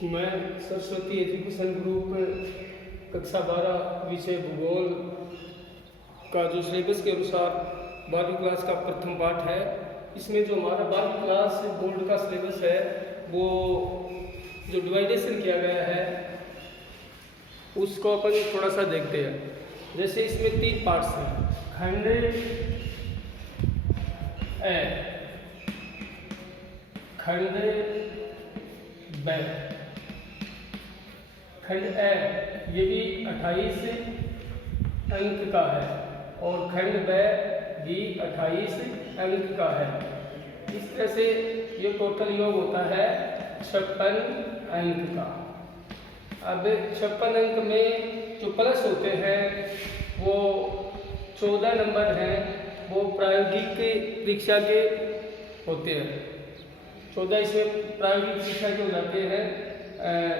मैं Saraswati education group कक्षा 12 विषय भूगोल का जो सिलेबस के अनुसार 12वीं क्लास का प्रथम पाठ है। इसमें जो हमारा 12वीं क्लास बोर्ड का सिलेबस है वो जो डिवाइडेशन किया गया है उसको अपन थोड़ा सा देखते हैं। जैसे इसमें 3 पार्ट्स हैं, खंड ए, खंड ब। खंड ए ये भी 28 अंक का है और खंड ब भी 28 अंक का है। इस तरह से ये टोटल योग होता है 56 अंक का। अब 56 अंक में जो प्लस होते हैं वो 14 नंबर हैं, वो प्रायोगिक परीक्षा के होते हैं। 14 इसमें प्रायोगिक परीक्षा के हो जाते हैं,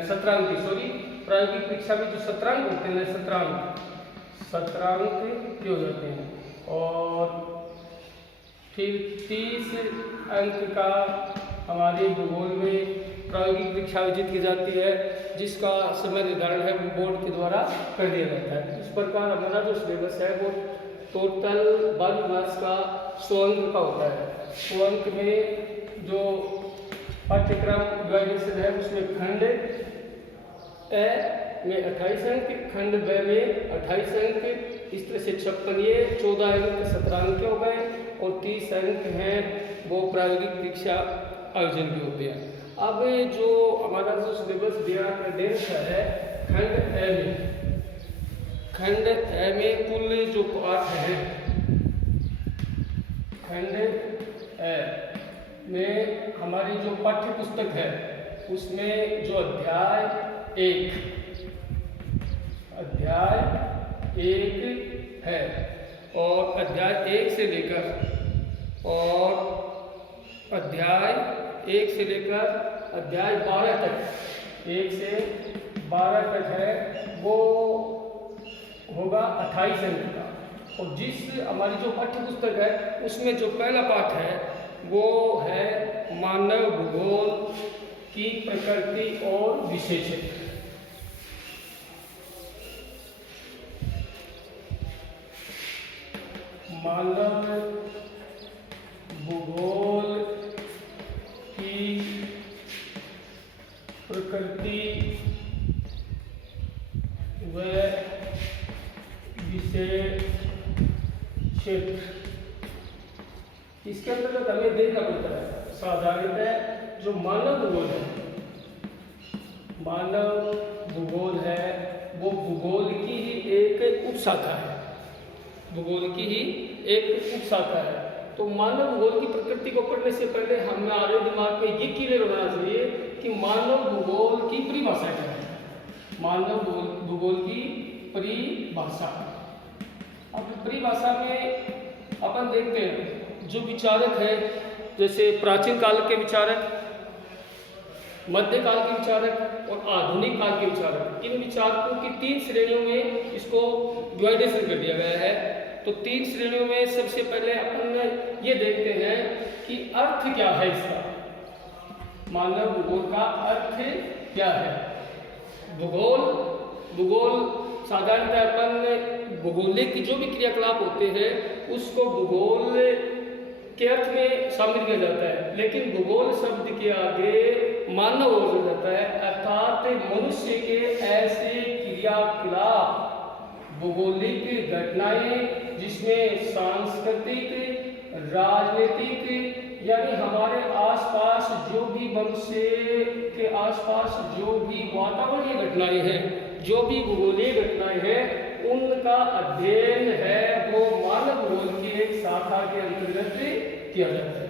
17 अंक सॉरी प्रायोगिक परीक्षा में जो 17 अंक होते हैं 17 अंक के हो जाते हैं। और फिर 30 अंक का हमारे भूगोल में प्रायोगिक परीक्षा आयोजित की जाती है, जिसका समय निर्धारण है वो बोर्ड के द्वारा कर दिया जाता है। इस प्रकार हमारा जो सिलेबस है वो टोटल 12 क्लास का 100 अंक का होता है। 100 अंक में जो पाठ्यक्रम डिवाइडेशन है उसमें खंड ए में 28 अंक, खंड ब में 28 अंक, इस तरह से 56 ये 14 अंक 17 अंक हो गए और 30 अंक हैं वो प्रायोगिक परीक्षा आयोजन के होते हैं। अब जो हमारा जो सिलेबस दिया है खंड ए में कुल जो पाठ है, खंड ए में हमारी जो पाठ्य पुस्तक है उसमें जो अध्याय 1 है और अध्याय 1 से लेकर अध्याय 12 तक, 1 से 12 तक है वो होगा 28 अंक का। और जिस हमारी जो पाठ्य पुस्तक है उसमें जो पहला पाठ है वो है मानव भूगोल की प्रकृति और विशेषण। मानव भूगोल की प्रकृति व विशेषण। इसके अंतर्गत हमें देखना पड़ता है साधारणतः जो मानव भूगोल है वो भूगोल की ही एक उपशाखा है, तो मानव भूगोल की प्रकृति को पढ़ने से पहले हमारे दिमाग में ये क्लियर होना चाहिए कि मानव भूगोल की परिभाषा क्या है। मानव भूगोल की परिभाषा, अब परिभाषा में अपन देखते हैं जो विचारक है, जैसे प्राचीन काल के विचारक, मध्यकाल के विचारक और आधुनिक काल के विचारक, इन विचारकों की 3 श्रेणियों में इसको डिवाइडेशन कर दिया गया है। तो 3 श्रेणियों में सबसे पहले अपन ये देखते हैं कि अर्थ क्या है इसका, मानव भूगोल का अर्थ क्या है। भूगोल साधारणतः अपन भूगोलिक जो भी क्रियाकलाप होते हैं उसको भूगोल के अर्थ में शामिल किया जाता है, लेकिन भूगोल शब्द के आगे मानव हो जाता है, अर्थात मनुष्य के ऐसे क्रियाकलाप, भूगोलिक घटनाएं जिसमें सांस्कृतिक, राजनीतिक यानी हमारे आसपास जो भी मनुष्य के आसपास जो भी वातावरणीय घटनाएं हैं, जो भी भूगोलीय घटनाएं हैं, उनका अध्ययन है वो मानव भूगोल की एक शाखा के अंतर्गत किया जाता है।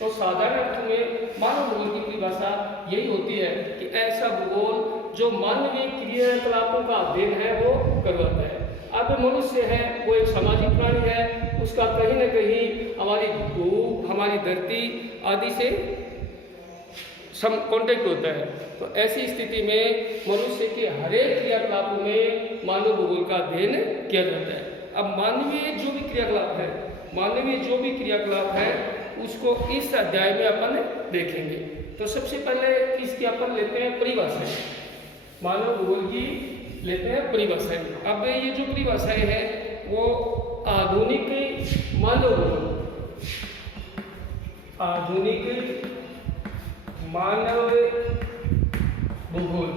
तो साधारण अर्थ में मानव भूगोल की परिभाषा यही होती है कि ऐसा भूगोल जो मानवीय क्रियाकलापों का अध्ययन है वो करवाता है। अब मनुष्य है वो एक सामाजिक प्राणी है, उसका कहीं न कहीं हमारी धूप, हमारी धरती आदि से कॉन्टेक्ट होता है। तो ऐसी स्थिति में मनुष्य के हर एक क्रियाकलापों में मानव भूगोल का अध्ययन किया जाता है। अब मानवीय जो भी क्रियाकलाप है उसको इस अध्याय में अपन देखेंगे। तो सबसे पहले इसकी अपन लेते हैं परिभाषाएं, मानव भूगोल की लेते हैं परिभाषाएं। अब ये जो परिभाषाएं हैं वो आधुनिक मानव भूगोल, आधुनिक मानव भूगोल,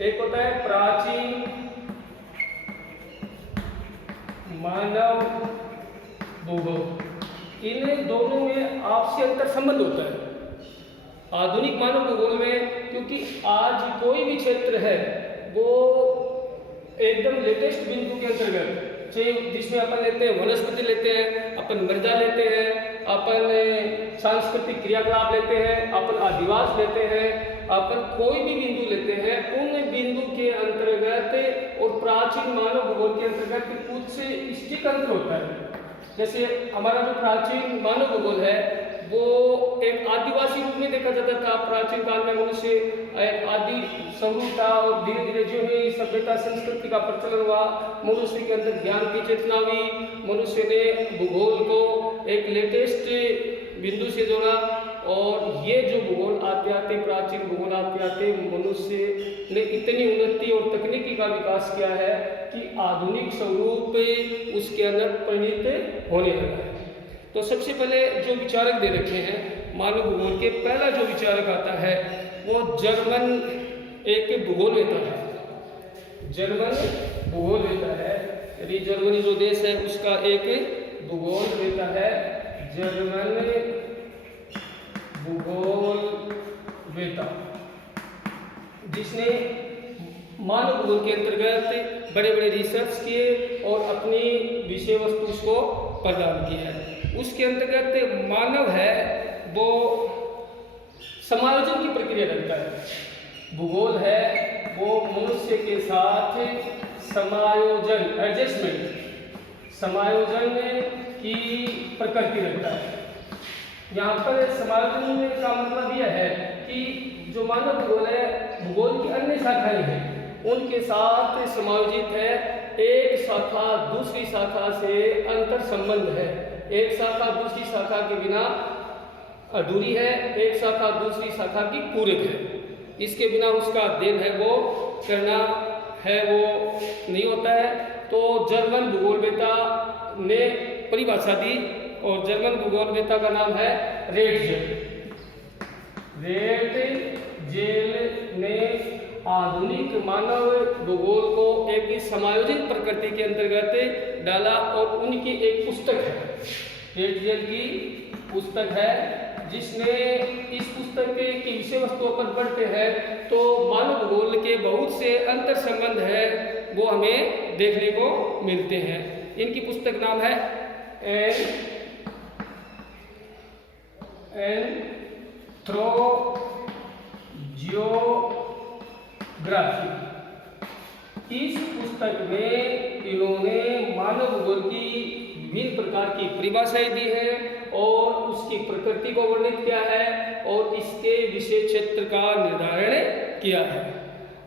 एक होता है प्राचीन मानव भूगोल, इन दोनों में आपसी अंतर संबंध होता है। आधुनिक मानव भूगोल में क्योंकि आज कोई भी क्षेत्र है वो एकदम लेटेस्ट बिंदु के अंतर्गत, जिसमें अपन लेते हैं वनस्पति लेते हैं, अपन मृदा लेते हैं, अपन सांस्कृतिक क्रियाकलाप लेते हैं, अपन आदिवास लेते हैं, अपन कोई भी बिंदु लेते हैं, उन बिंदु के अंतर्गत और प्राचीन मानव भूगोल के अंतर्गत कुछ स्टिक अंतर होता है। जैसे हमारा जो प्राचीन मानव भूगोल है वो एक आदिवासी रूप में देखा जाता था। प्राचीन काल में मनुष्य एक आदि स्वरूप था और धीरे धीरे जो है सभ्यता संस्कृति का प्रचलन हुआ, मनुष्य के अंदर ज्ञान की चेतना हुई, मनुष्य ने भूगोल को एक लेटेस्ट बिंदु से जोड़ा और ये जो भूगोल आते आते, प्राचीन भूगोल आते आते मनुष्य ने इतनी उन्नति और तकनीकी का विकास किया है कि आधुनिक स्वरूप उसके अंदर परिणित होने लगा है। तो सबसे पहले जो विचारक दे रखे हैं मानव भूगोल के, पहला जो विचारक आता है वो जर्मन एक भूगोलवेता है, जर्मन भूगोलवेता है। यदि जर्मनी जो देश है उसका एक भूगोलवेता है, जर्मन भूगोलवेता, जिसने मानव भूगोल के अंतर्गत बड़े बड़े रिसर्च किए और अपनी विषय वस्तु उसको प्रदान किया है। उसके अंतर्गत मानव है वो समायोजन की प्रक्रिया करता है, भूगोल है वो मनुष्य के साथ समायोजन, एडजस्टमेंट, समायोजन की प्रकृति रखता है। यहाँ पर समायोजन का मतलब यह है कि जो मानव भूगोल है, भूगोल की अन्य शाखाएं हैं उनके साथ समायोजित है। एक शाखा दूसरी शाखा से अंतर संबंध है, एक शाखा दूसरी शाखा के बिना अधूरी है, एक शाखा दूसरी शाखा की पूरक है। इसके बिना उसका अध्ययन है वो करना है वो नहीं होता है। तो जर्मन भूगोलवेता ने परिभाषा दी और जर्मन भूगोलवेता का नाम है रेटजेल। रेटजेल ने आधुनिक मानव भूगोल को एक समायोजित प्रकृति के अंतर्गत डाला और उनकी एक पुस्तक है, रेटजेल की पुस्तक है, जिसने इस पुस्तक की विषय वस्तु पर पढ़ते हैं तो मानव भूगोल के बहुत से अंतर संबंध है वो हमें देखने को मिलते हैं। इनकी पुस्तक नाम है एंथ्रोजियोग्राफी। इस पुस्तक में इन्होंने मानव भूगोल की विभिन्न प्रकार की परिभाषाएं दी है और उसकी प्रकृति को वर्णित किया है और इसके विषय क्षेत्र का निर्धारण किया है।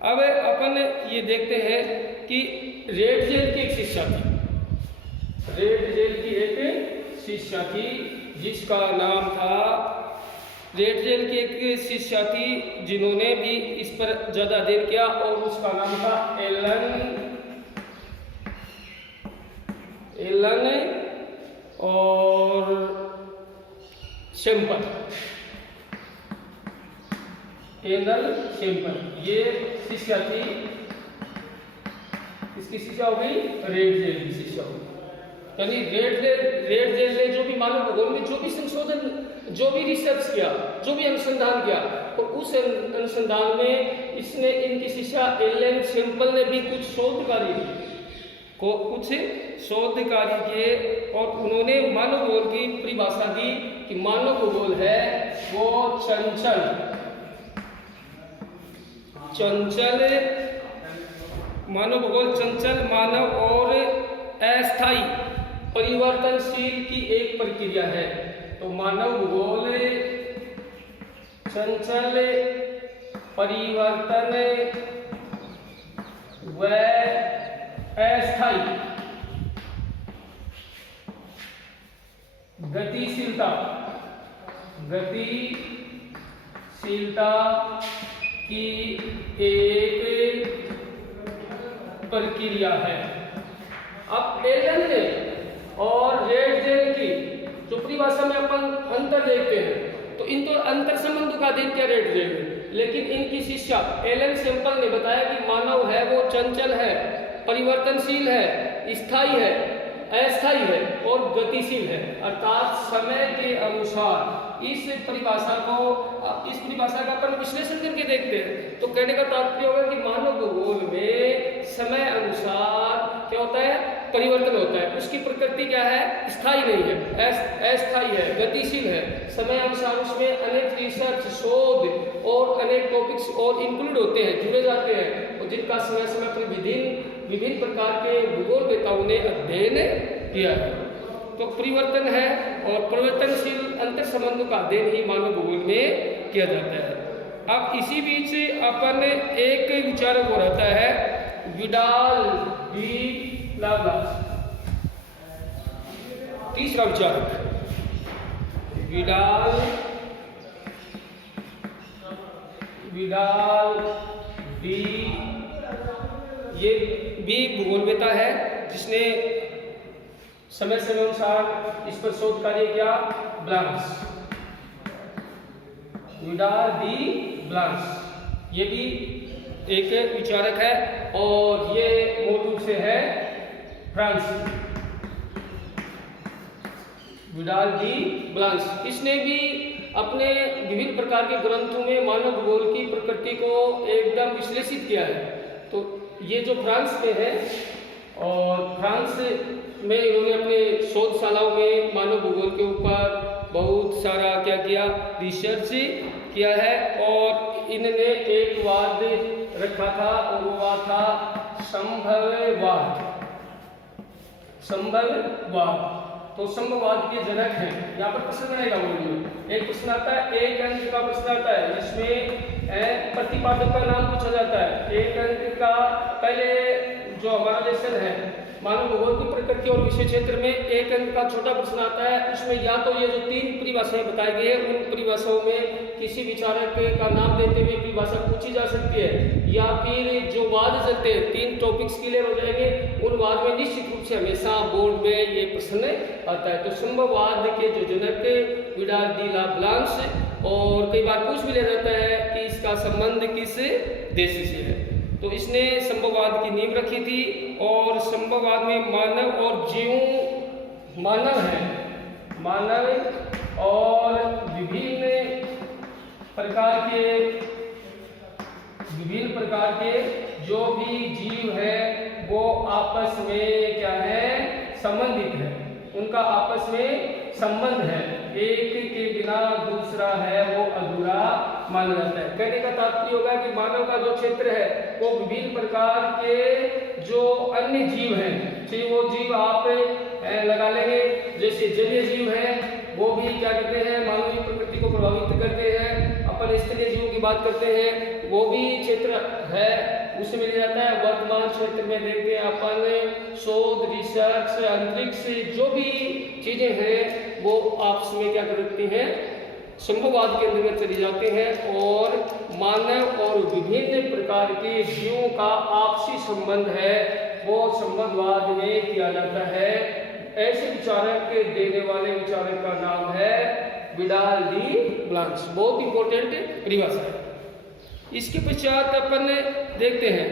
अब अपन ये देखते हैं कि रेटजेल की एक शिष्या थी, रेटजेल की एक शिष्या थी जिसका नाम था, रेटजेल की एक शिष्या थी जिन्होंने भी इस पर ज्यादा अध्ययन किया और उसका नाम था एलन और शेम्पल, एलन शेम्पल ये शिष्या थी। इसकी शिष्या हो गई रेटजेल की शिष्या हो गई। यानी रेटजेल ने जो भी मानव भूगोल में जो भी संशोधन, जो भी रिसर्च किया, जो भी अनुसंधान किया और उस अनुसंधान में इसने इनकी शिष्या एलन शेम्पल ने भी कुछ शोध कार्य किए और उन्होंने मानव भूगोल की परिभाषा दी कि मानव भूगोल है वो चंचल मानव भूगोल चंचल, मानव और अस्थायी परिवर्तनशील की एक प्रक्रिया है। तो मानव भूगोल चंचल, परिवर्तन व अस्थायी गतिशीलता गतिशीलता की एक प्रक्रिया है। अब एलन और रेडजेल की जो परिभाषा में अपन अंतर देखते हैं, तो इन तो अंतर संबंधों का अध्ययन किया रेडजेल ने, लेकिन इनकी शिष्या एलन सैंपल ने बताया कि मानव है वो चंचल है, परिवर्तनशील है, स्थायी है, अस्थायी है और गतिशील है, अर्थात समय के अनुसार। इस परिभाषा का अपन विश्लेषण करके देखते हैं तो कहने का तात्पर्य होगा कि मानव भूगोल में समय अनुसार क्या होता है, परिवर्तन होता है। उसकी प्रकृति क्या है, स्थायी नहीं है, अस्थायी है, गतिशील है। समय अनुसार उसमें अनेक रिसर्च, शोध और अनेक टॉपिक्स और इंक्लूड होते हैं, जुड़े जाते हैं, और जिनका समय समय पर विभिन्न प्रकार के भूगोलवेताओं ने अध्ययन किया है। तो परिवर्तन है और परिवर्तनशील अंतर संबंधों का अध्ययन ही मानव भूगोल में किया जाता है। अब इसी बीच अपन एक विचारक हो रहता है विडाल डी लाप्लास, तीसरा विचारक विडाल डी, ये भी भूगोलवेता है जिसने समय अनुसार इस पर शोध कार्य किया। ब्लांस, विडाल डी ब्लांस, ये भी एक विचारक है और ये मूल रूप से है फ्रांस। विडाल डी ब्लांस, इसने भी अपने विभिन्न प्रकार के ग्रंथों में मानव भूगोल की प्रकृति को एकदम विश्लेषित किया है। तो ये जो फ्रांस में है, और फ्रांस में इन्होंने अपने शोधशालाओं में मानव भूगोल के ऊपर बहुत सारा क्या किया, रिसर्च किया है। और इन्होंने एक वाद रखा था और वो था संभववाद। तो संभववाद के जनक हैं। यहाँ पर प्रश्न बनेगा बोलिए, एक प्रश्न आता है, एक अंक का प्रश्न आता है जिसमें प्रतिपादक का नाम पूछा जाता है। एक अंक का पहले जो हमारा लेसन है मानव भूगोल की प्रकृति और विषय क्षेत्र में, एक अंक का छोटा प्रश्न आता है। उसमें या तो ये जो 3 परिभाषाएं बताई गई है उन परिभाषाओं में किसी विचारक का नाम देते हुए परिभाषा पूछी जा सकती है, या फिर जो वाद चलते हैं 3 टॉपिक्स क्लियर हो जाएंगे, उन वाद में निश्चित रूप से हमेशा बोर्ड में ये प्रश्न आता है। तो संभववाद के जो जनक विडाल डी लाप्लास, और कई बार पूछ भी लिया जाता है कि इसका संबंध किस देश से है। तो इसने संभववाद की नींव रखी थी, और संभववाद में मानव और जीव, मानव और विभिन्न प्रकार के जो भी जीव है वो आपस में क्या है, संबंधित है, उनका आपस में संबंध है, एक के बिना दूसरा है वो अधूरा माना जाता है। कहने का तात्पर्य होगा कि मानव का जो क्षेत्र है वो विभिन्न प्रकार के जो अन्य जीव हैं, चाहे वो जीव आप लगा लेंगे, जैसे जलीय जीव है वो भी क्या करते हैं, मानवीय प्रकृति को प्रभावित करते हैं। अपन स्थलीय जीवों की बात करते हैं, वो भी क्षेत्र है, उससे मिल जाता है। वर्तमान क्षेत्र में देखते हैं अपन शोध, रिसर्च, अंतरिक्ष, जो भी चीजें हैं वो आपस में क्या करती हैं, संभववाद के अंतर्गत चली जाते हैं। और मानव और विभिन्न प्रकार के जीवों का आपसी संबंध है वो संबंधवाद में किया जाता है। ऐसे विचारक देने वाले विचारक का नाम है विडाल डी ब्लांस। बहुत इंपॉर्टेंट परिभाषा है। इसके पश्चात अपन देखते हैं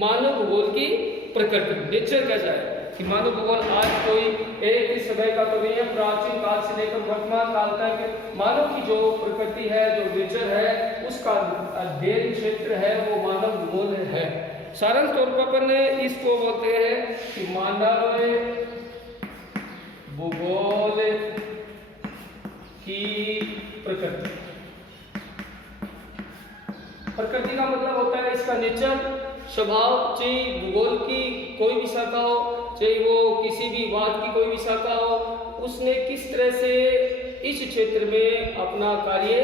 मानव भूगोल की प्रकृति, नेचर कैसा है, कि मानव भूगोल आज कोई एक ही समय का तो नहीं है, प्राचीन काल से लेकर वर्तमान काल तक मानव की जो प्रकृति है, जो नेचर है, उसका अध्ययन क्षेत्र है वो मानव भूगोल है। सारांश तौर पर अपन इसको बोलते हैं कि मानव भूगोल की प्रकृति। प्रकृति का मतलब होता है इसका नेचर, स्वभाव, चाहे भूगोल की कोई भी शाखा हो, चाहे वो किसी भी वाद की कोई भी शाखा हो, उसने किस तरह से इस क्षेत्र में अपना कार्य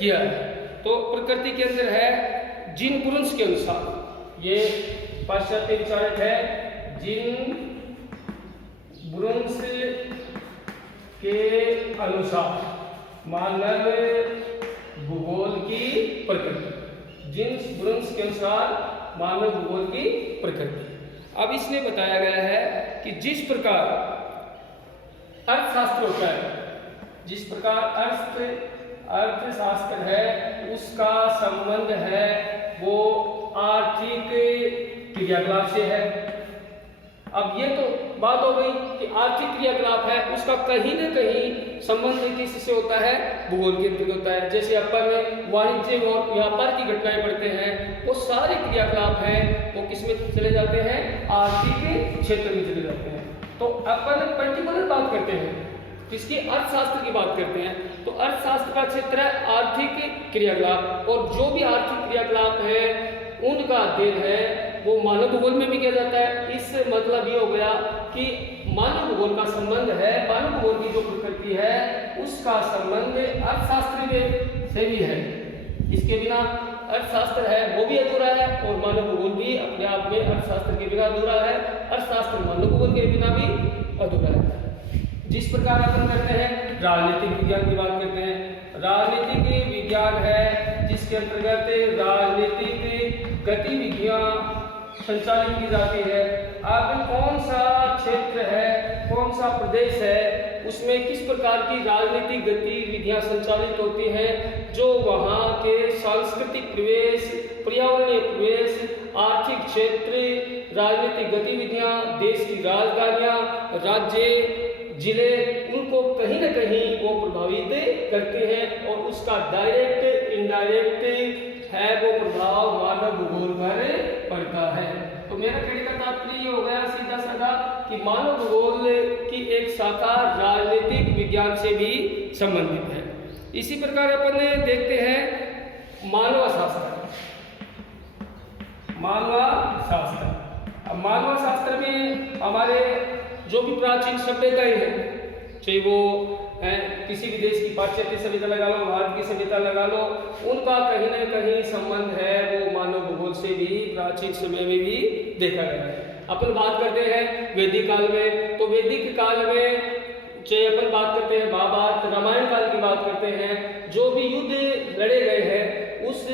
किया है। तो प्रकृति के अंदर है जिन पुरुष के अनुसार, ये पाश्चात्य विचारक है, जिन बुरुंस के अनुसार मानव भूगोल की प्रकृति, जिन्स ब्रुन्स के अनुसार मानव भूगोल की प्रकृति। अब इसमें बताया गया है कि जिस प्रकार अर्थशास्त्र होता है, जिस प्रकार अर्थशास्त्र है उसका संबंध है वो आर्थिक क्रियाकलाप से है। अब ये तो बात हो गई कि आर्थिक क्रियाकलाप है, उसका कहीं न कहीं संबंध किससे होता है, भूगोल के अंतर्गत होता है। जैसे अपन वाणिज्य और व्यापार की घटनाएं पढ़ते हैं, वो सारे क्रियाकलाप हैं वो किस में चले जाते हैं, आर्थिक क्षेत्र में चले जाते हैं। तो अपन पर्टिकुलर बात करते हैं, किसकी, अर्थशास्त्र की बात करते हैं, तो अर्थशास्त्र का क्षेत्र है आर्थिक क्रियाकलाप, और जो भी आर्थिक क्रियाकलाप है उनका अध्ययन है वो मानव भूगोल में भी किया जाता है। इस मतलब ये हो गया कि मानव भूगोल का संबंध है, मानव भूगोल की जो प्रकृति है उसका संबंध अर्थशास्त्र में से भी है। इसके बिना अर्थशास्त्र है वो भी अधूरा है, और मानव भूगोल भी अपने आप में अर्थशास्त्र के बिना अधूरा है, अर्थशास्त्र मानव भूगोल के बिना भी अधूरा है। जिस प्रकार अपन करते हैं राजनीतिक विज्ञान की बात करते हैं, राजनीतिक विज्ञान है जिसके अंतर्गत राजनीतिक गतिविधियां संचालित की जाती है। अब कौन सा क्षेत्र है, कौन सा प्रदेश है, उसमें किस प्रकार की राजनीतिक गतिविधियां संचालित होती हैं, जो वहाँ के सांस्कृतिक प्रवेश, पर्यावरणीय प्रवेश, आर्थिक क्षेत्र, राजनीतिक गतिविधियां, देश की राजधानियां, राज्य, जिले, उनको कहीं न कहीं वो प्रभावित करते हैं, और उसका डायरेक्ट इनडायरेक्ट है वो प्रभाव मानव भूगोल पर पड़ता है। तो मेरा कहने का तात्पर्य ये हो गया सीधा साधा कि मानव भूगोल की एक शाखा राजनीतिक विज्ञान से भी संबंधित है। इसी प्रकार अपन देखते हैं मानव शास्त्र। अब मानव शास्त्र में हमारे जो भी प्राचीन सभ्यताएं हैं, चाहे वो किसी भी देश की पाश्चात्य सभ्यता लगा लो, भारत की सभ्यता लगा लो, उनका कहीं न कहीं संबंध है वो मानव भूगोल से भी प्राचीन समय में भी देखा गया है। अपन बात करते हैं वैदिक काल में, तो वैदिक काल में चाहे अपन बात करते हैं महाभारत रामायण काल की बात करते हैं, जो भी युद्ध लड़े गए हैं उस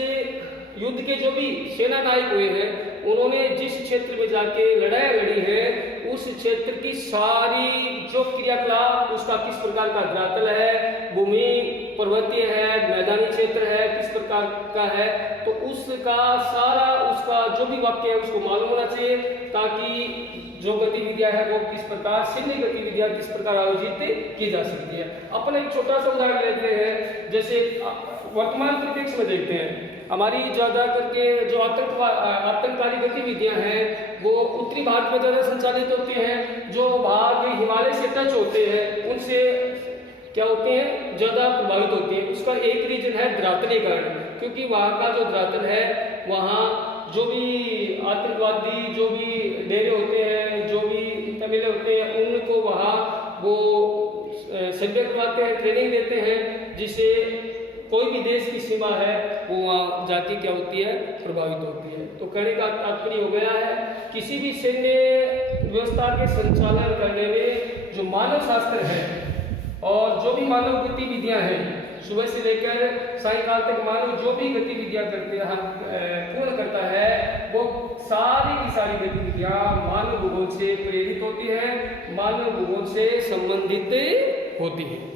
युद्ध के जो भी सेना नायक हुए हैं उन्होंने जिस क्षेत्र में जाके लड़ाई लड़ी है उस क्षेत्र की सारी जो क्रियाकलाप, उसका किस प्रकार का धरातल है, भूमि पर्वतीय है, मैदानी क्षेत्र है, किस प्रकार का है, तो उसका सारा उसका जो भी वाक्य है उसको मालूम होना चाहिए, ताकि जो गतिविधियां है वो किस प्रकार, सैन्य गतिविधियां किस प्रकार आयोजित की जा सकती है। अपन एक छोटा सा उदाहरण लेते हैं, जैसे वर्तमान परिप्रेक्ष्य में देखते हैं, हमारी ज़्यादा करके जो आतंककारी गतिविधियां हैं वो उत्तरी भारत में ज़्यादा संचालित होती हैं, जो भाग हिमालय से टच होते हैं उनसे क्या होते हैं, ज़्यादा प्रभावित होती है। उसका एक रीजन है धरातलीकरण, क्योंकि वहाँ का जो धरातल है, वहाँ जो भी आतंकवादी जो भी डेरे होते हैं, जो भी तमिल होते हैं, उनको वहाँ वो सभ्य करवाते हैं, ट्रेनिंग देते हैं, जिससे कोई भी देश की सीमा है वो वहाँ जाके क्या होती है, प्रभावित होती है। तो कहने का तात्पर्य हो गया है किसी भी सैन्य व्यवस्था के संचालन करने में जो मानव शास्त्र है और जो भी मानव गतिविधियां हैं, सुबह से लेकर सायंकाल तक मानव जो भी गतिविधियां पूर्ण करता है, वो सारी की सारी गतिविधियां मानव भूगोल से प्रेरित होती है, मानव भूगोल से संबंधित होती है।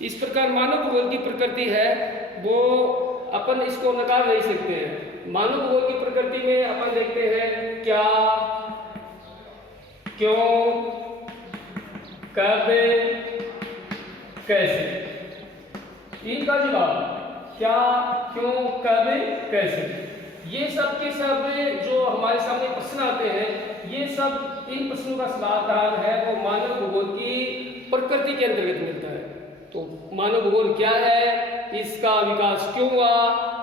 इस प्रकार मानव भूगोल की प्रकृति है वो अपन इसको नकार नहीं सकते हैं। मानव भूगोल की प्रकृति में अपन देखते हैं क्या, क्यों, कब, कैसे। इनका जवाब क्या, क्यों, कब, कैसे, ये सब के सब जो हमारे सामने प्रश्न आते हैं, ये सब इन प्रश्नों का समाधान है वो मानव भूगोल की प्रकृति के अंतर्गत मिलता है। तो मानव भूगोल क्या है, इसका विकास क्यों हुआ,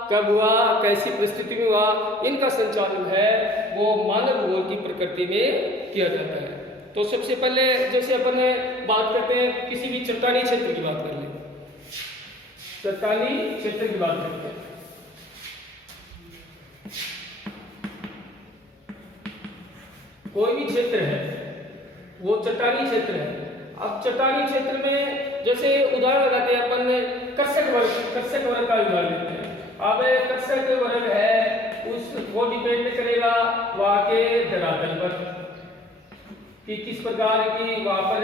कब हुआ, कैसी परिस्थिति में हुआ, इनका संचालन है वो मानव भूगोल की प्रकृति में किया जाता है। तो सबसे पहले जैसे अपन बात करते हैं, किसी भी चट्टानी क्षेत्र की बात कर लें, चट्टानी क्षेत्र की बात करते हैं। कोई भी क्षेत्र है वो चट्टानी क्षेत्र है। अब चट्टानी क्षेत्र में जैसे उदाहरण लगाते हैं अपन कर्षक वर्ग का विभाग लेते हैं। अब कर्षक वर्ग है वो डिपेंड करेगा वहां के धरातल पर कि किस प्रकार की वहां पर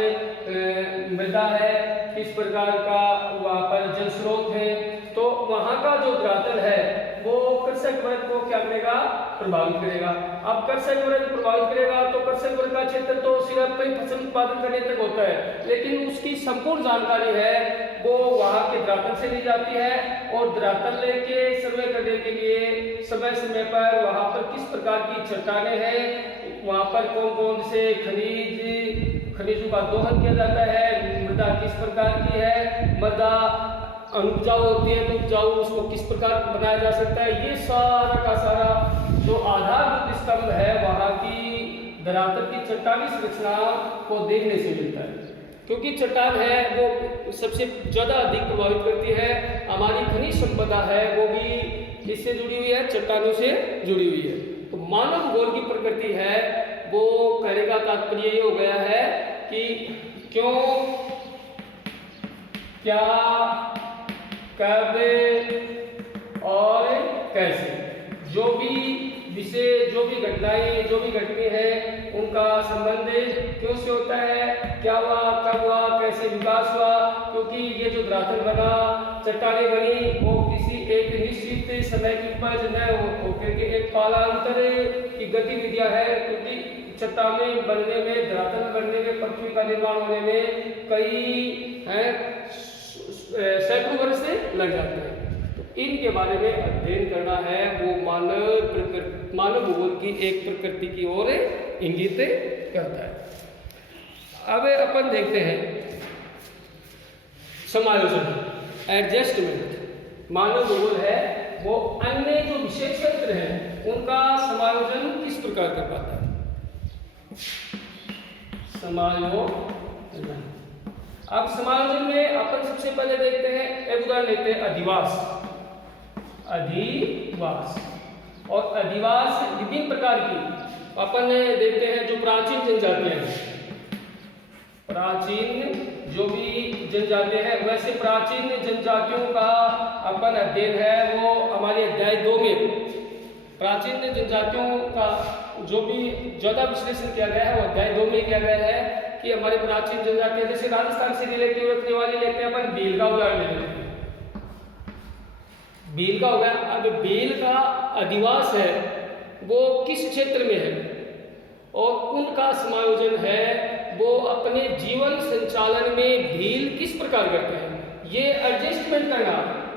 मृदा है, किस प्रकार का वहां पर जल स्रोत है। तो वहां का जो धरातल है वो कर्षक वर्ग को क्या करेगा, प्रभावित करेगा। अब कर्षक वर्ग प्रभावित करेगा तो कर्षक वर्ग का क्षेत्र तो सिर्फ फसल उत्पादन करने तक होता है, लेकिन उसकी संपूर्ण जानकारी है वो वहां के धरातल से ली जाती है और धरातल लेके सर्वे करने के लिए समय समय पर वहां पर किस प्रकार की चट्टानें हैं, वहां पर कौन कौन से खनिजों का दोहन किया जाता है, मृदा किस प्रकार की है, मृदा अनुपजाऊ होती है तो उपजाऊ उसको किस प्रकार बनाया जा सकता है, ये सारा का सारा जो आधारभूत स्तंभ है वहां की धरातल की चट्टानी संरचना को देखने से मिलता है। क्योंकि चट्टान है वो सबसे ज्यादा अधिक प्रभावित करती है, हमारी खनिज संपदा है वो भी इससे जुड़ी हुई है, चट्टानों से जुड़ी हुई है। तो मानव भूगोल की प्रकृति है वो कहने का तात्पर्य ये हो गया है कि क्यों, क्या, कब और कैसे, जो भी विषय, जो भी घटनाएं, जो भी घटने हैं उनका संबंध क्यों से होता है, क्या हुआ, कब हुआ, कैसे विकास हुआ। क्योंकि ये जो धरातल बना, चट्टानें बनी, वो किसी एक निश्चित समय की उपज न होकर के एक कालांतर की गतिविधियां है। क्योंकि चट्टानें बनने में, धरातल बनने में, पृथ्वी का निर्माण होने में कई सैकड़ों वर्ष से लग जाते हैं। तो इनके बारे में अध्ययन करना है वो मानव भूगोल की एक प्रकृति की ओर इंगित करता है। अब अपन देखते हैं समायोजन, एडजस्टमेंट। मानव भूगोल है वो अन्य जो विशेष क्षेत्र हैं उनका समायोजन किस प्रकार कर पाता है। समायोजन, अब समायोजन में अपन सबसे पहले देखते हैं, एक उदाहरण लेते हैं अधिवास। अधिवास और अधिवास विभिन्न प्रकार की अपन देखते हैं। जो प्राचीन जनजातियां हैं, प्राचीन जो भी जनजातियां हैं, वैसे प्राचीन जनजातियों का अपन अध्ययन है वो हमारे अध्याय 2 में प्राचीन जनजातियों का जो भी ज्यादा विश्लेषण किया गया है वो अध्याय 2 में किया गया है कि हमारे प्राचीन जनजातियां जैसे राजस्थान से रिलेटिव रखने वाली लेते हैं अपन भील का उदाहरण लेते हैं। भील का हो गया। अब भील का अधिवास है वो किस क्षेत्र में है और उनका समायोजन है वो अपने जीवन संचालन में भील किस प्रकार करते हैं। ये एडजस्टमेंट करना,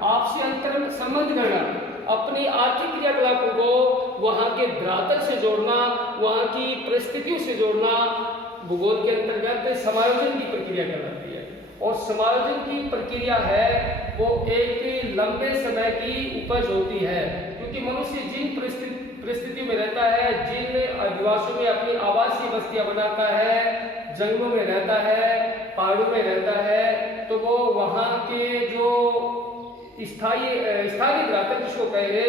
आपसी अंतर संबंध करना, अपनी आर्थिक क्रियाकलापों को वहां के धरातल से जोड़ना, वहां की परिस्थितियों से जोड़ना, भूगोल के अंतर्गत समायोजन की प्रक्रिया कहलाती है। और समायोजन की प्रक्रिया है वो एक लंबे समय की उपज होती है। क्योंकि मनुष्य जिन परिस्थितियों में रहता है, जिन अधिवासों में अपनी आवासीय बस्तियां बनाता है, जंगलों में रहता है, पहाड़ों में रहता है, तो वो वहां के जो स्थानीय धरातल जिसको कहे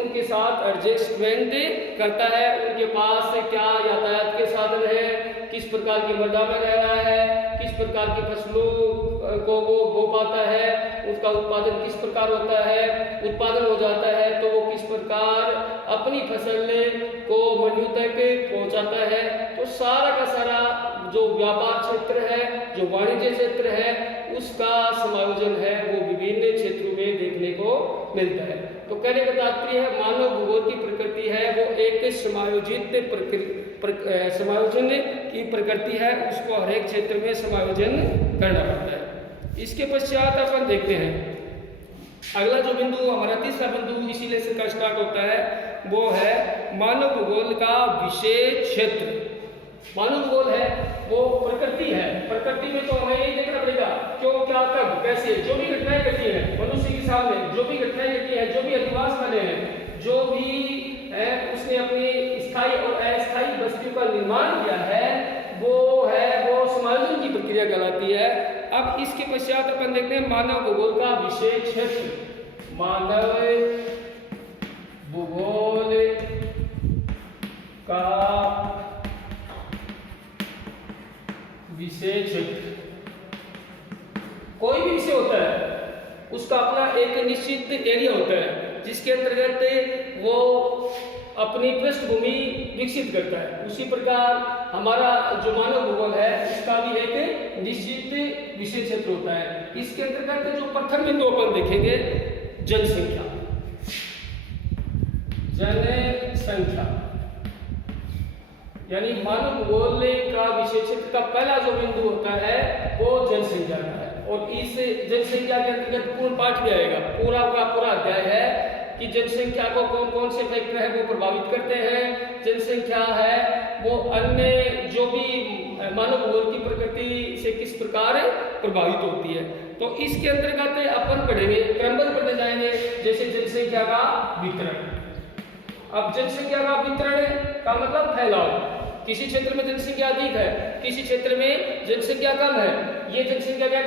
उनके साथ एडजस्टमेंट करता है। उनके पास क्या यातायात के साधन है, किस प्रकार की मृदा में रह रहा है, किस प्रकार की फसलों को वो बो पाता है, उसका उत्पादन किस प्रकार होता है, उत्पादन हो जाता है तो वो किस प्रकार अपनी फसल को मंडियों तक पहुंचाता है। तो सारा का सारा जो व्यापार क्षेत्र है, जो वाणिज्य क्षेत्र है, उसका समायोजन है वो विभिन्न क्षेत्रों में देखने को मिलता है। तो कहने का तात्पर्य है मानव भूगोल की प्रकृति है वो एक समायोजन की प्रकृति है, उसको हर एक क्षेत्र में समायोजन करना पड़ता है। इसके पश्चात अपन देखते हैं अगला जो बिंदु, हमारा तीसरा बिंदु इसी लेसन का स्टार्ट होता है वो है मानव भूगोल का विशेष क्षेत्र। मानव भूगोल है वो प्रकृति है, प्रकृति में तो हमें यही देखना पड़ेगा क्यों, क्या, कब, कैसे, जो भी घटनाएं घटी हैं मनुष्य के सामने, जो भी घटनाएं घटी हैं, जो भी अधिवास बने हैं, जो भी उसने अपनी स्थायी और अस्थायी बस्तियों का निर्माण किया है वो समायोजन की प्रक्रिया कहलाती है। अब इसके पश्चात अपन देखते हैं मानव भूगोल का विशेष क्षेत्र। मानव भूगोल का विशेष क्षेत्र, कोई भी विषय होता है उसका एक निश्चित एरिया होता है जिसके अंतर्गत वो अपनी पृष्ठभूमि विकसित करता है। उसी प्रकार हमारा जो मानव भूगोल है इसका भी एक निश्चित विषय क्षेत्र होता है। इसके अंतर्गत जो प्रथम बिंदु अपन देखेंगे जनसंख्या। जनसंख्या यानी मानव भूगोल का विषय क्षेत्र का पहला जो बिंदु होता है वो जनसंख्या का है। और इस जनसंख्या के अंतर्गत पूर्ण पाठ भी आएगा। पूरा का पूरा अध्याय है कि जनसंख्या को कौन कौन से फैक्टर है वो प्रभावित करते हैं। जनसंख्या है वो अन्य जो भी मानव भूगोल की प्रकृति से किस प्रकार प्रभावित होती है। तो इसके अंतर्गत अपन पढ़ेंगे, क्रमबद्ध पढ़ते जाएंगे। जैसे जनसंख्या का वितरण। अब जनसंख्या का वितरण का मतलब फैलाव। किसी क्षेत्र में जनसंख्या अधिक है, किसी क्षेत्र में जनसंख्या कम है, ये जनसंख्या क्या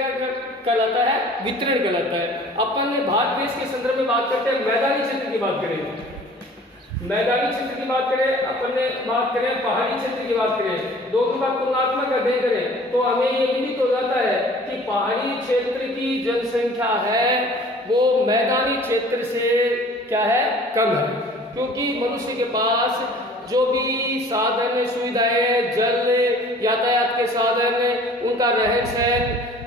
कहलाता है? वितरण कहलाता है। अपन भारत देश के संदर्भ में बात करते हैं, मैदानी क्षेत्र की बात करें। मैदानी क्षेत्र की बात करें, अपन ने बात करें पहाड़ी क्षेत्र की बात करें, दोनों का तुलनात्मक अध्ययन करें तो हमें ये विदित हो जाता है कि पहाड़ी क्षेत्र की जनसंख्या है वो मैदानी क्षेत्र से क्या है? कम है। क्योंकि मनुष्य के पास जो भी साधन सुविधाएं, जल, यातायात के साधन, उनका रहन सहन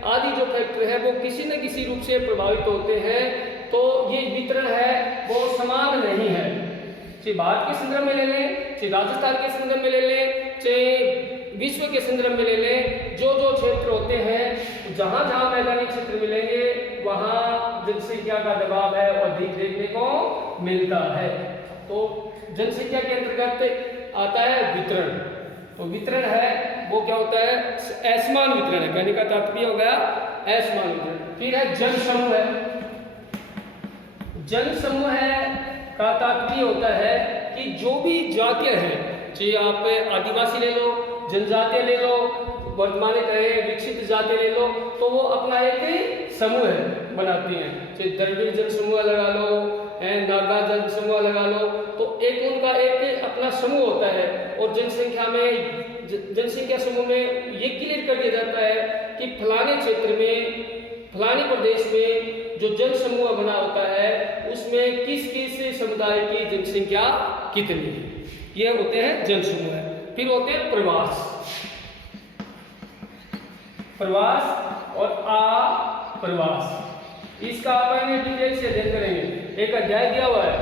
आदि जो फैक्टर है वो किसी न किसी रूप से प्रभावित होते हैं। तो ये वितरण है वो समान नहीं है। चाहे भारत के संदर्भ में ले लें, चाहे राजस्थान के संदर्भ में ले लें, चाहे विश्व के संदर्भ में ले लें, जो जो क्षेत्र होते हैं जहां जहां मैदानी क्षेत्र मिलेंगे वहां जनसंख्या का दबाव है और अधिक देखने को मिलता है। तो जनसंख्या के अंतर्गत आता है वितरण। तो वितरण है वो क्या होता है? असमान वितरण है। कहने का तात्पर्य हो गया असमान वितरण। फिर है जन समूह है। जन समूह है का तात्पर्य होता है कि जो भी जातियां हैं, चाहे आप आदिवासी ले लो, जनजातीय ले लो, वर्तमान कहें विकसित जाति ले लो, तो वो अपना एक समूह बनाती हैं। चाहे द्रविड़ जन समूह लगा लो, नागा जन समूह लगा लो, तो एक उनका एक अपना समूह होता है। और जनसंख्या में जनसंख्या समूह में ये क्लियर कर दिया जाता है कि फलाने क्षेत्र में, फलाने प्रदेश में जो जन समूह बना होता है उसमें किस किस समुदाय की जनसंख्या कितनी है। ये होते हैं जन समूह। फिर होते हैं प्रवास। प्रवास और आप्रवास, इसका अपन डिटेल से अध्ययन करेंगे। एक अध्याय दिया हुआ है,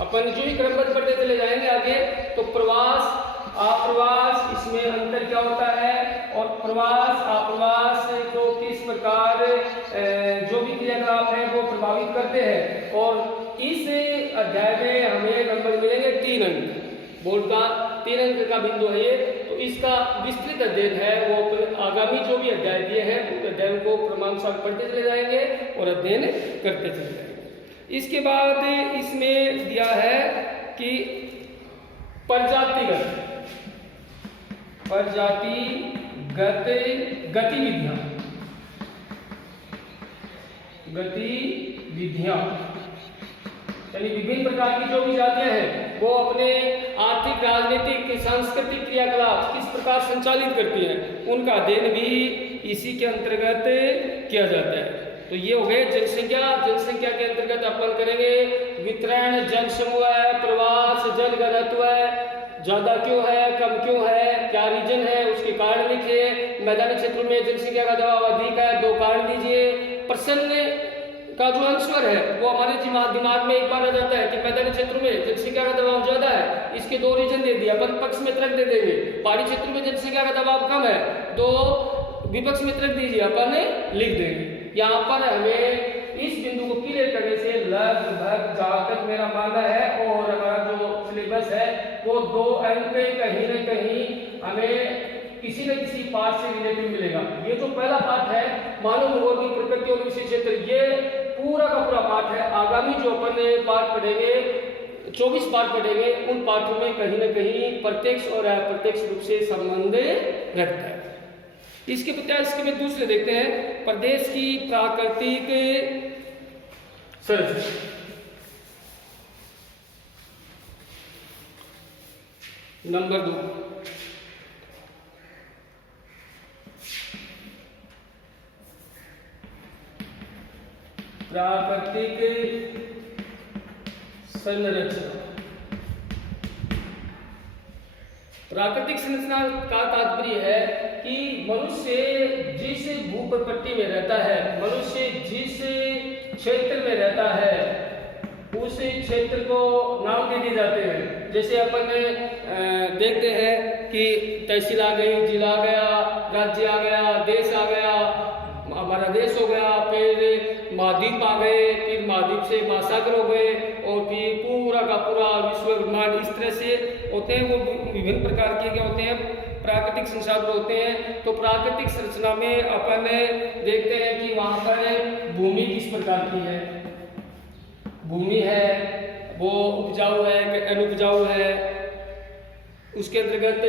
अपन जो ही क्रमबद्ध पढ़ते चले जाएंगे आगे। तो प्रवास, आप्रवास, इसमें अंतर क्या होता है और प्रवास आप्रवास को किस प्रकार जो भी क्रियाकलाप है वो प्रभावित करते हैं। और इस अध्याय में हमें नंबर मिलेंगे 3 अंक। बोर्ड का 3 अंक का बिंदु है ये। तो इसका विस्तृत अध्ययन है वो आगामी जो भी अध्याय दिए हैं उस अध्ययन को क्रमानुसार पढ़ते चले जाएंगे और अध्ययन करते चले जाएंगे। इसके बाद इसमें दिया है कि प्रजातिगत गतिविधियां यानी विभिन्न प्रकार की जो भी जातियां हैं वो अपने आर्थिक, राजनीतिक, सांस्कृतिक क्रियाकलाप किस प्रकार संचालित करती हैं, उनका अध्ययन भी इसी के अंतर्गत किया जाता है। तो ये हो गए जनसंख्या। जनसंख्या के अंतर्गत अपन करेंगे वितरण, जन समूह है, प्रवास, जन घनत्व है, ज्यादा क्यों है, कम क्यों है, क्या रीजन है, उसके कारण लिखिए। मैदानी क्षेत्रों में जनसंख्या का दबाव अधिक है, 2 कारण दीजिए। प्रश्न का जो आंसर है वो हमारे दिमाग में एक बार आ जाता है कि मैदानी क्षेत्रों में जनसंख्या का दबाव ज्यादा है, इसके 2 रीजन दे दिया, अपन पक्ष में तर्क दे देंगे। पहाड़ी क्षेत्रों में जनसंख्या का दबाव कम है, 2 विपक्ष में तर्क दीजिए, अपन लिख देंगे। यहाँ पर हमें इस बिंदु को क्लियर करने से लगभग जहाँ तक मेरा मानना है और हमारा जो सिलेबस है वो 2 अंक कहीं न कहीं हमें किसी न किसी पार्ट से रिलेटेड मिलेगा। ये जो पहला पार्ट है मानव भूगोल की प्रकृति और विशेष क्षेत्र, ये पूरा का पूरा पार्ट है। आगामी जो अपन पार्ट पढ़ेंगे 24 पार्ट पढ़ेंगे, उन पाठों में कहीं न कहीं प्रत्यक्ष और अप्रत्यक्ष रूप से संबंध रखता है। इसके प्रत्याश में दूसरे देखते हैं प्रदेश की प्राकृतिक संरचना। नंबर 2, प्राकृतिक संरचना। प्राकृतिक संरचना का तात्पर्य है कि मनुष्य जिस भूप्रपट्टी में रहता है, मनुष्य जिस क्षेत्र में रहता है, उस क्षेत्र को नाम दे दिए जाते हैं। जैसे अपन देखते हैं कि तहसील आ गई, जिला आ गया, राज्य आ गया, देश आ गया, हमारा देश हो गया, फिर महाद्वीप आ गए, फिर महाद्वीप से महासागर हो गए, और फिर पूरा का पूरा विश्व ब्रह्मांड, इस तरह से होते हैं। वो विभिन्न प्रकार के क्या होते हैं, प्राकृतिक संसाधन होते हैं। तो प्राकृतिक संरचना में अपन देखते हैं कि वहाँ पर भूमि किस प्रकार की है। भूमि है वो उपजाऊ है, अनुपजाऊ है। उसके अंतर्गत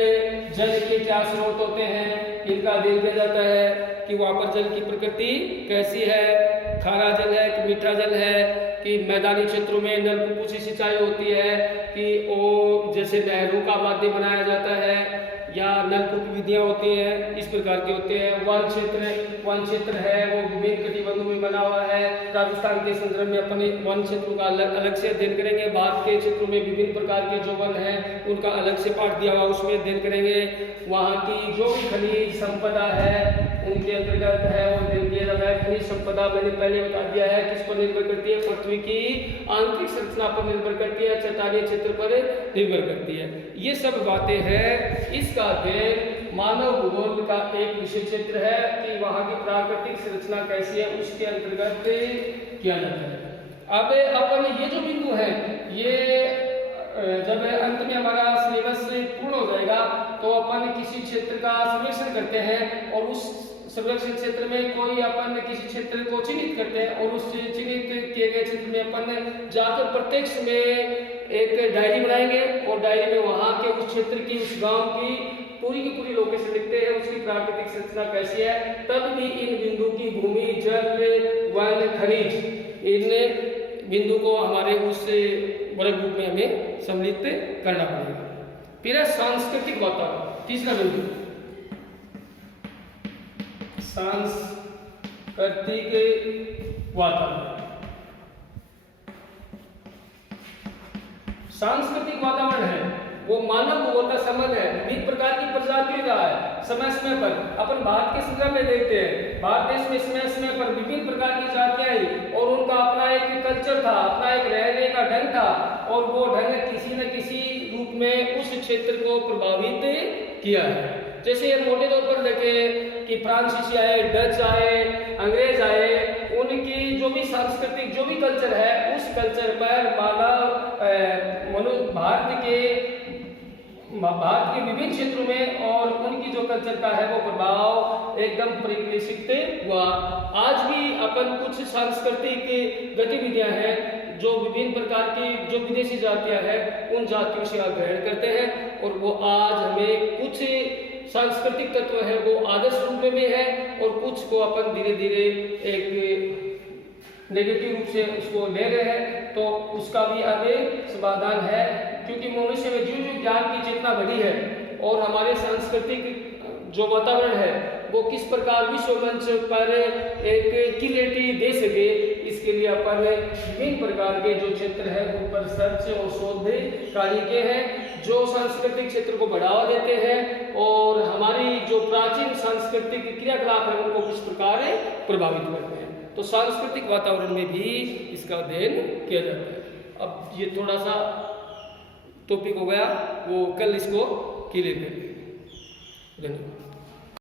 जल के क्या स्रोत होते हैं, इनका अध्ययन किया जाता है कि वहाँ पर जल की प्रकृति कैसी है, खारा जल है कि मीठा जल है, कि मैदानी क्षेत्रों में नलकूपों से सिंचाई होती है, कि वो जैसे नहरों का माध्यम बनाया जाता है, या नलकूप विधियाँ होती हैं, इस प्रकार के होते हैं। वन क्षेत्र है वो विभिन्न कटिबंधों में बना हुआ है। राजस्थान के संदर्भ में अपने वन क्षेत्रों का अलग से अध्ययन करेंगे। भारत के क्षेत्रों में विभिन्न प्रकार के जो वन हैं उनका अलग से पाठ दिया हुआ, उसमें अध्ययन करेंगे। वहाँ की जो भी खनिज संपदा है उनके अंतर्गत है वो अध्ययन किया जाता है। खनिज संपदा मैंने पहले बता दिया है किस पर निर्भर करती है, पृथ्वी की आंतरिक संरचना पर निर्भर करती है, चट्टानीय क्षेत्र पर निर्भर करती है। ये सब बातें हैं। इसका अध्ययन मानव भूगोल का एक विषय क्षेत्र है कि वहाँ की प्राकृतिक संरचना कैसी है, उसके अंतर्गत किया जाता है। अब अपन ये जो बिंदु है, ये जब अंत में हमारा सिलेबस पूर्ण हो जाएगा तो अपन किसी क्षेत्र का सर्वेक्षण करते हैं, और उस सर्वेक्षण क्षेत्र में कोई अपन किसी क्षेत्र को चिन्हित करते हैं, और उस चिन्हित किए गए क्षेत्र में अपन जाकर प्रत्यक्ष में एक डायरी बनाएंगे, और डायरी में वहाँ के उस क्षेत्र की, उस गांव की पूरी लोकेशन लिखते हैं, उसकी प्राकृतिक संरचना कैसी है। तब भी इन बिंदु की भूमि, जल, वन, खनिज, इन बिंदु को हमारे उस वर्ग ग्रुप में हमें सम्मिलित करना पड़ेगा। फिर है सांस्कृतिक वातावरण, तीसरा बिंदु सांस्कृतिक वातावरण। सांस्कृतिक वातावरण है वो मानव भूगोल का संबंध है। विभिन्न प्रकार की प्रजाति रहा है समय समय पर। अपन भारत के संदर्भ में देखते हैं, भारत देश में समय समय पर विभिन्न प्रकार की जातियां आई, और उनका अपना एक कल्चर था, अपना एक रहने का ढंग था, और वो ढंग किसी न किसी रूप में उस क्षेत्र को प्रभावित किया है। जैसे मोटे तौर पर देखें कि फ्रांसीसी आए, डच आए, अंग्रेज आए, उनकी जो भी सांस्कृतिक जो भी कल्चर है, उस कल्चर पर भारत के विभिन्न क्षेत्रों में और उनकी जो कल्चर का है वो प्रभाव एकदम परिलक्षित हुआ। आज भी अपन कुछ सांस्कृतिक गतिविधियां हैं जो विभिन्न प्रकार की जो विदेशी जातियां हैं उन जातियों से ग्रहण करते हैं, और वो आज हमें कुछ सांस्कृतिक तत्व है वो आदर्श रूप में है, और कुछ को अपन धीरे धीरे एक नेगेटिव रूप से उसको ले रहे हैं। तो उसका भी आगे समाधान है, क्योंकि मनुष्य में जीव ज्ञान की चेतना बढ़ी है, और हमारे सांस्कृतिक जो वातावरण है वो किस प्रकार विश्व मंच पर एक क्रिएटिव दे सके, इसके लिए अपन विभिन्न प्रकार के जो क्षेत्र है उन पर सर्च और शोध कार्य किए हैं, जो सांस्कृतिक क्षेत्र को बढ़ावा देते हैं, और हमारी जो प्राचीन सांस्कृतिक क्रियाकलाप है उनको किस प्रकार प्रभावित करते हैं। तो सांस्कृतिक वातावरण में भी इसका अध्ययन किया जाता है। अब ये थोड़ा सा टॉपिक हो गया, वो कल इसको क्लियर करेंगे। धन्यवाद।